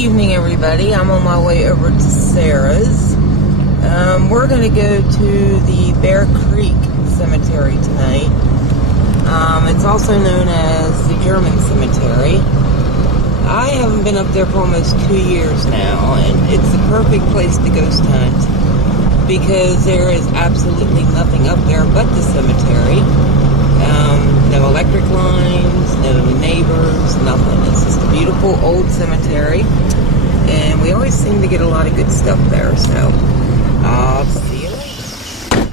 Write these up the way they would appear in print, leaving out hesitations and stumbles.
evening, everybody. I'm on my way over to Sarah's. We're going to go to the Bear Creek Cemetery tonight. It's also known as the German Cemetery. I haven't been up there for almost 2 years now, and it's the perfect place to ghost hunt because there is absolutely nothing up there but the cemetery. No electric lines, no neighbors, nothing. It's just a beautiful old cemetery, and we always seem to get a lot of good stuff there, so I'll see you later.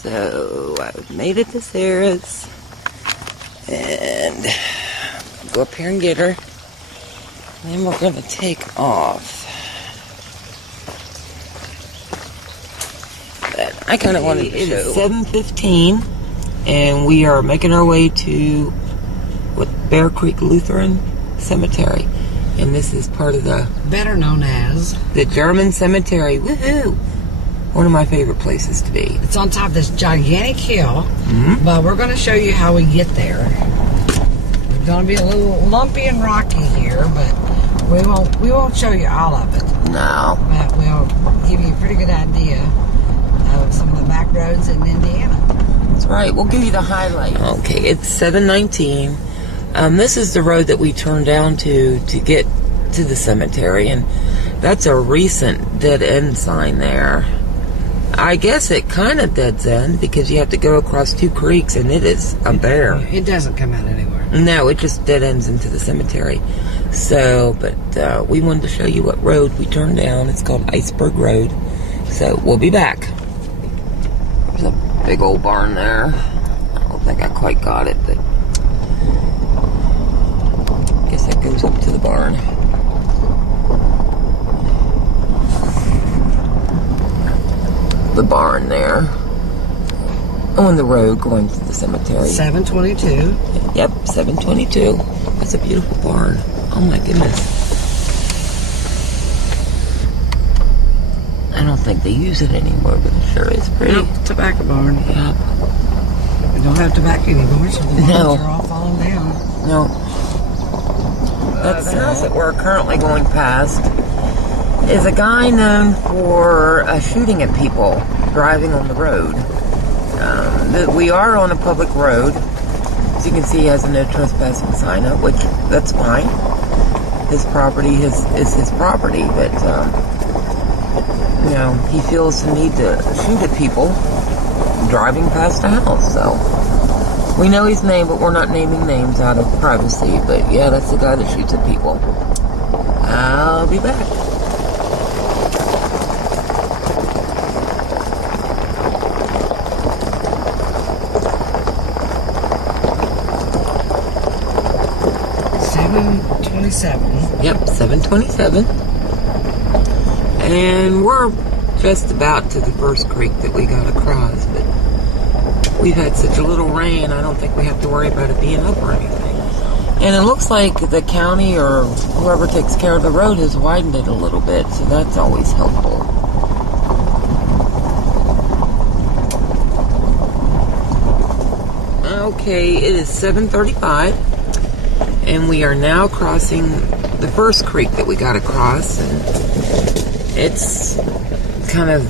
So I've made it to Sarah's, and go up here and get her, and then we're going to take off. But I kind of wanted to show. It is 7:15. And we are making our way to Bear Creek Lutheran Cemetery. And this is part of the... better known as... the German Cemetery. Woohoo! One of my favorite places to be. It's on top of this gigantic hill. But we're going to show you how we get there. It's going to be a little lumpy and rocky here, but we won't show you all of it. No. But we'll give you a pretty good idea of some of the back roads in Indiana. That's right. We'll give you the highlights. Okay, it's 7:19. This is the road that we turned down to get to the cemetery, and that's a recent dead end sign there. I guess it kind of dead end because you have to go across 2 creeks, and it is a bear. It doesn't come out anywhere. No, it just dead ends into the cemetery. So, but we wanted to show you what road we turned down. It's called Iceberg Road. So we'll be back. There's a big old barn there. I don't think I quite got it, but I guess that goes up to the barn. The barn there. On the road going to the cemetery. 722. Yep, 722. That's a beautiful barn. Oh my goodness. I don't think they use it anymore, but it sure is pretty. Nope, tobacco barn. Yep. We don't have tobacco anymore, so the barns are all falling down. No. That's the house that we're currently going past is a guy known for shooting at people driving on the road. We are on a public road. As you can see, he has a no trespassing sign up, which that's fine. His property is his property, but you know, he feels the need to shoot at people driving past a house. So we know his name, but we're not naming names out of privacy. But yeah, that's the guy that shoots at people. I'll be back. Yep, 7:27. And we're just about to the first creek that we got across, but we've had such a little rain, I don't think we have to worry about it being up or anything. And it looks like the county or whoever takes care of the road has widened it a little bit, so that's always helpful. Okay, it is 7:35. And we are now crossing the first creek that we got across, and it's kind of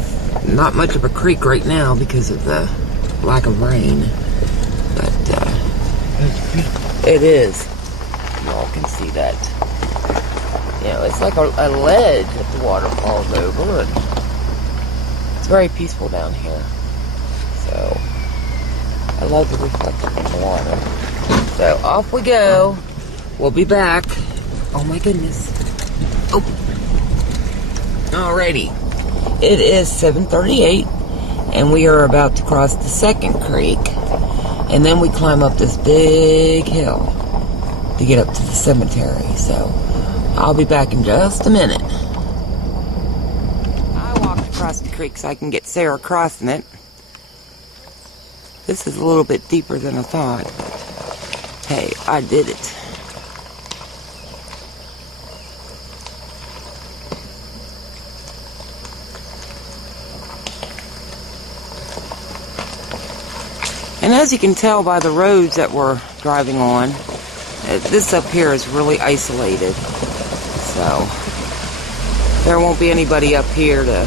not much of a creek right now because of the lack of rain, but it is. You all can see that. You know, it's like a ledge that the water falls over, and it's very peaceful down here. So I love the reflection of the water. So off we go. We'll be back. Oh my goodness. Oh. Alrighty. It is 7:38 and we are about to cross the second creek, and then we climb up this big hill to get up to the cemetery. So I'll be back in just a minute. I walked across the creek so I can get Sarah crossing it. This is a little bit deeper than I thought, but hey, I did it. And as you can tell by the roads that we're driving on, this up here is really isolated. So there won't be anybody up here to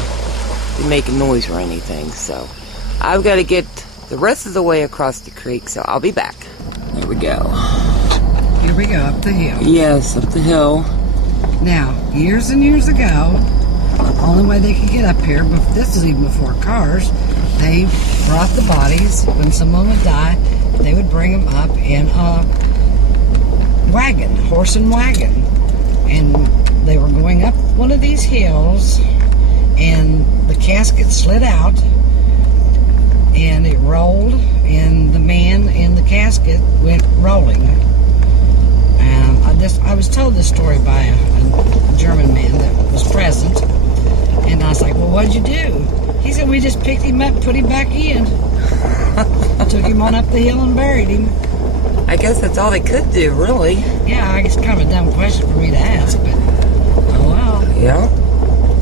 be making noise or anything. So I've got to get the rest of the way across the creek, so I'll be back. There we go. Here we go, up the hill. Yes, up the hill. Now, years and years ago, the only way they could get up here, but this is even before cars, they brought the bodies. When someone would die, they would bring them up in a wagon, horse and wagon. And they were going up one of these hills, and the casket slid out, and it rolled, and the man in the casket went rolling. I was told this story by a German man that was present, and I was like, well, what'd you do? He said, we just picked him up, put him back in, took him on up the hill and buried him. I guess that's all they could do, really. Yeah, I guess it's kind of a dumb question for me to ask, but oh well. Yeah,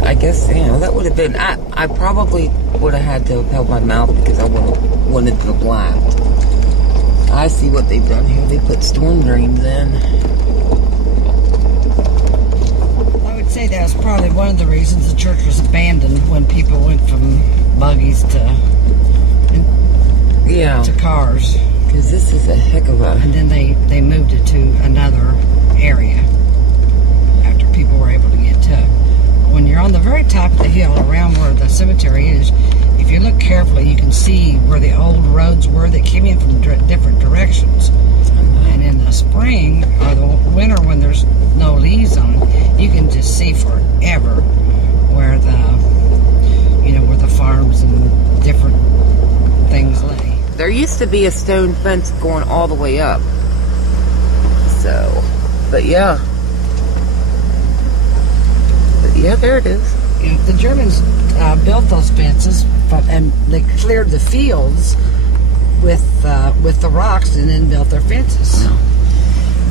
I guess, that would have been, I probably would have had to have held my mouth because I would have wanted to have laughed. I see what they've done here. They put storm drains in. I would say that was probably one of the reasons the church was abandoned when people went from buggies to cars. Because this is a heck of a... And then they moved it to another area after people were able to get to it. When you're on the very top of the hill around where the cemetery is, if you look carefully, you can see where the old roads were that came in from different directions. And in the spring or the winter when there's no leaves on it, you can just see forever where where the farms and different things lay. There used to be a stone fence going all the way up. So, but yeah. There it is. The Germans built those fences, and they cleared the fields with the rocks, and then built their fences.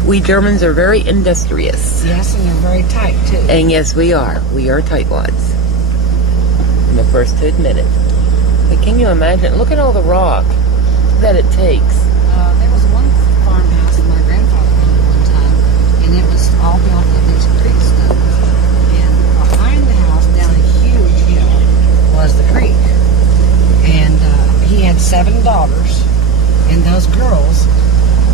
We Germans are very industrious. Yes, and they're very tight too. And yes, we are. We are tightwads. I'm the first to admit it. But can you imagine? Look at all the rock that it takes. There was one farmhouse that my grandfather owned one time, and it was all built of these creek stones. And behind the house, down a huge hill, was the creek. And he had 7 daughters, and those girls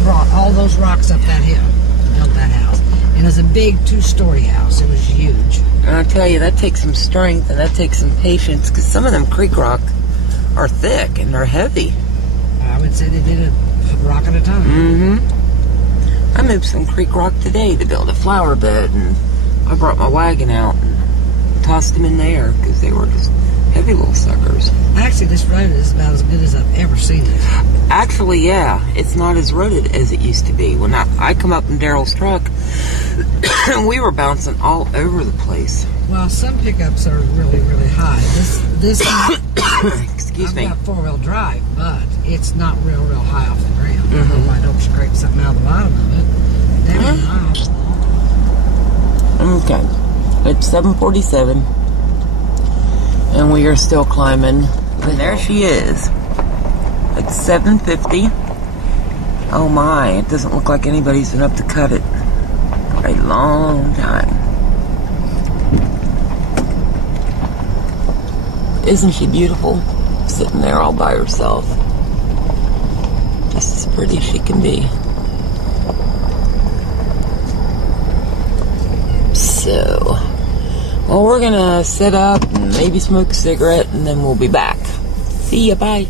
brought all those rocks up that hill to build that house. And it was a big 2-story house. It was huge. And I tell you, that takes some strength and that takes some patience, because some of them creek rock are thick and they're heavy. I would say they did a rock at a time. Mm-hmm. I moved some creek rock today to build a flower bed, and I brought my wagon out and tossed them in there because they were just heavy little suckers. Actually, this road is about as good as I've ever seen it. Actually, yeah, it's not as rutted as it used to be. When I come up in Daryl's truck, we were bouncing all over the place. Well, some pickups are really, really high. This Excuse me. I've got 4-wheel drive, but it's not real high off the ground. I hope I don't scrape something out of the bottom of it. Okay. It's 7:47. And we are still climbing. And there she is. It's 7:50. Oh my, it doesn't look like anybody's been up to cut it for a long time. Isn't she beautiful? Sitting there all by herself. Just as pretty as she can be. So, well, we're gonna sit up and maybe smoke a cigarette, and then we'll be back. See ya, bye.